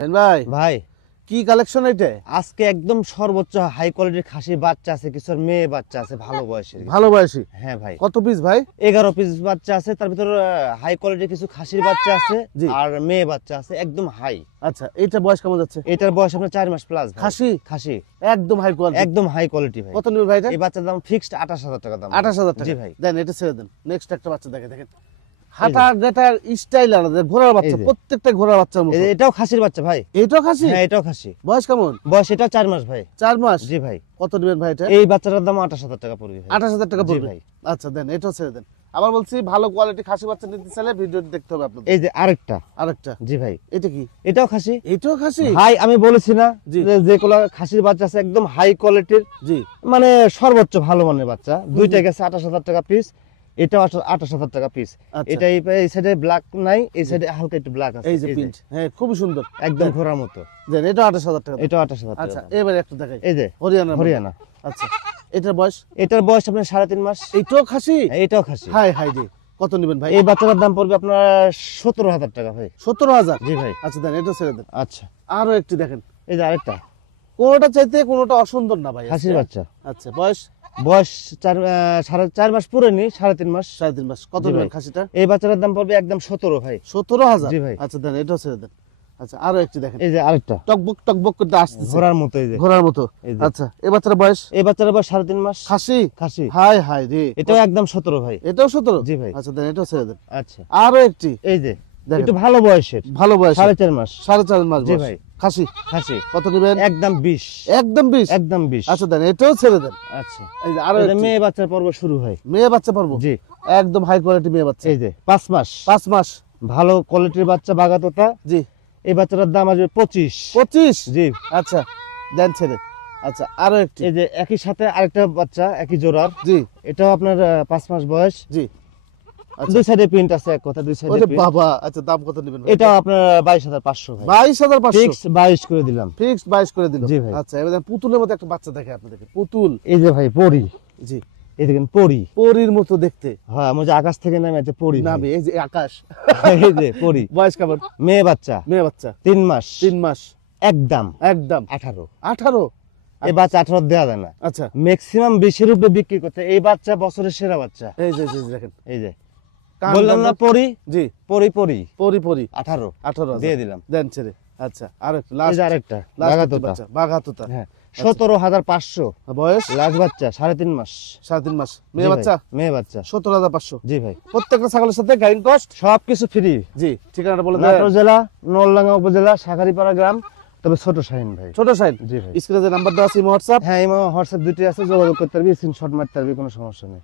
ভাই ভাই কি কালেকশন এটা? আজকে একদম সর্বোচ্চ হাই কোয়ালিটির খাসির বাচ্চা আছে, কিছু মেয়ে বাচ্চা আছে ভালো বয়সের। ভালো বয়সী? হ্যাঁ ভাই। কত পিস ভাই? 11 পিস বাচ্চা আছে, তার ভিতর হাই কোয়ালিটির কিছু খাসির বাচ্চা আছে জি। আর মেয়ে বাচ্চা আছে একদম হাই। আচ্ছা, এটা বয়স কেমন যাচ্ছে? এটার বয়স আপনার 4 মাস প্লাস। খাসি? খাসি একদম হাই কোয়ালিটি, একদম হাই কোয়ালিটি ভাই। কত নেবে ভাই এটা? এই বাচ্চার দাম ফিক্সড 28000 টাকা দাম। 28000 টাকা? জি ভাই। দেন এটা ছেড়ে দেন। নেক্সট একটা বাচ্চা দেখেন, হাঁটা যেটার স্টাইল আলাদা, ঘোড়ার বাচ্চা, প্রত্যেকটা ঘোড়ার বাচ্চার মতো। এটাও খাসির বাচ্চা ভাই। এটাও খাসি? হ্যাঁ এটাও খাসি। বয়স কেমন? বয়স এটা 4 মাস ভাই। 4 মাস? জি ভাই। কত নেবেন ভাই এটা? এই বাচ্চাটার দাম 28000 টাকা পড়বে ভাই। 28000 টাকা জি পড়বে ভাই। আচ্ছা দেন এটাও ছেড়ে দেন। আবার বলছি, ভালো কোয়ালিটি খাসি বাচ্চা নিতে চাইলে ভিডিওটি দেখতে হবে আপনাদের। এই যে আরেকটা। আরেকটা? জি ভাই। এটা কি? এটাও খাসি। এটাও খাসি? ভাই আমি বলেছি না জি। যেগুলো খাসির বাচ্চা আছে একদম হাই কোয়ালিটির, জি। মানে সর্বোচ্চ ভালো মানের বাচ্চা। দুইটা গেছে 28000 টাকা পিস, এটাও 28000 টাকা পিস। আচ্ছা। এটা এই সাইডে ব্ল্যাক নাই, এই সাইডে হালকা একটু ব্ল্যাক আছে। এই যে প্রিন্ট, হ্যাঁ খুব সুন্দর, একদম ঘোড়ার মতো। দেন এটা 28000 টাকা। এটাও 28000 টাকা। আচ্ছা এবারে একটা দেখাই, এই যে হরিয়ানা। হরিয়ানা। আচ্ছা, এটার বয়স? এটার বয়স আপনার 3.5 মাস। এইটাও খাসি? হ্যাঁ, এটাও খাসি। হাই হাই রে, কত নেবেন ভাই? এই বাচ্চাটার দাম পড়বে আপনার 17000 টাকা ভাই। 17000? জি ভাই। আচ্ছা দেন এটা ছেড়ে দেন। আচ্ছা আরো একটি দেখেন, এই যে আরেকটা কোনোটা চাইতে কোনোটা অসুন্দর না ভাই। খাসির বাচ্চা। আচ্ছা বয়স? বয়স 4 মাস পুরোনি, 3.5 মাস। 3.5 মাস। কত জি নেবেন ভাই। খাসিটা? এই বাচ্চাটার দাম পড়বে একদম 17 ভাই। 17000? জি ভাই। আচ্ছা দেন এটাও ছেড়ে দেন। আচ্ছা আরো একটি দেখেন, এই যে আরেকটা টকবক টকবক করতে আসতেছে, ঘোড়ার মতো। এই যে ঘোড়ার মতো। এই যে। আচ্ছা এই বাচ্চাটার বয়স? এই বাচ্চাটার বয়স 3.5 মাস। খাসি? খাসি। হাই হাই রে, এটাও একদম 17 ভাই। এটাও 17? জি ভাই। আচ্ছা দেন এটাও ছেড়ে দেন। আচ্ছা আরো একটি এই যে দেখেন, একটু ভালো বয়সের, ভালো বয়স, 4.5 মাস। 4.5 মাস জি বয়স। ভাই। খাসি? খাসি। কত নেবেন? একদম 20। একদম 20? একদম 20। আচ্ছা দেন এটাও ছেড়ে দেন। আচ্ছা এই যে আরো এই যে একটি, মেয়ে বাচ্চার পর্ব শুরু হয়। মেয়ে বাচ্চা পারবো? জি। একদম হাই কোয়ালিটি মেয়ে বাচ্চা। এই যে 5 মাস। 5 মাস? ভালো কোয়ালিটির বাচ্চা, বাগাতোতা। জি। এই বাচ্চাটার দাম আসবে 25। 25? জি। আচ্ছা দেন ছেড়ে। আচ্ছা আরো একটি, এই যে একই সাথে আরেকটা বাচ্চা একই জোড়ার, জি এটাও আপনার 5 মাস বয়স। জি। আচ্ছা দুই সাইডে প্রিন্ট আছে, এক কথা দুই সাইডে ওরে প্রিন্ট। বাবা, আচ্ছা দাম কত নেবেন ভাই? এটা আপনার 22500 ভাই। 22500? ফিক্স 22 করে দিলাম। ফিক্সড 22 করে দিল। জি ভাই। আচ্ছা এবার দেখেন, পুতুলের মতো একটা বাচ্চা দেখে আপনাদেরকে, পুতুল। এই যে ভাই পরি, জি। এই দেখেন পরি। পরীর মতো দেখতে। হ্যাঁ মনে হচ্ছে আকাশ থেকে নামে আছে পরি ভাই। নামে এই যে আকাশ। এই যে পরি। বয়স কেমন? মেয়ে বাচ্চা, মেয়ে বাচ্চা? 3 মাস। 3 মাস? একদম একদম 18। 18? এই বাচ্চা 18 দেওয়া যায় না, আচ্ছা ম্যাক্সিমাম 20 উপরে বিক্রি করতে। এই বাচ্চা বছরের সেরা বাচ্চা। এই যে দেখেন, এই যে কান বললাম না কান- পরি, জি পরি পরি। পরি পরি। 18 18 দিয়ে দিলাম। দেন ছেড়ে। আচ্ছা আর একটু এই লাস্ট, যে আরেকটা লাস্ট বাগাতোতা। বাচ্চা, বাঘাতুতা। হ্যাঁ 17500। বয়স? লাখ বাচ্চা 3.5 মাস। 3.5 মাস? জি মেয়ে ভাই, বাচ্চা? মেয়ে বাচ্চা। 17500? জি ভাই। প্রত্যেকটা ছাগলের সাথে গাইড কস্ট সবকিছু ফ্রি। জি। ঠিকানাটা বলে দেন। নাটোর জেলা নলডাঙ্গা উপজেলা শাখারিপাড়া গ্রাম, তবে ছোট শাহিন ভাই। ছোট সাইড। জি ভাই। স্ক্রিনে যে নাম্বার দেওয়া আছে হোয়াটসঅ্যাপ। হ্যাঁ এই হোয়াটসঅ্যাপ দুটি আছে, যোগাযোগ করতে পারবি, স্ক্রিনশট মারতে পারবি, কোনো সমস্যা নেই।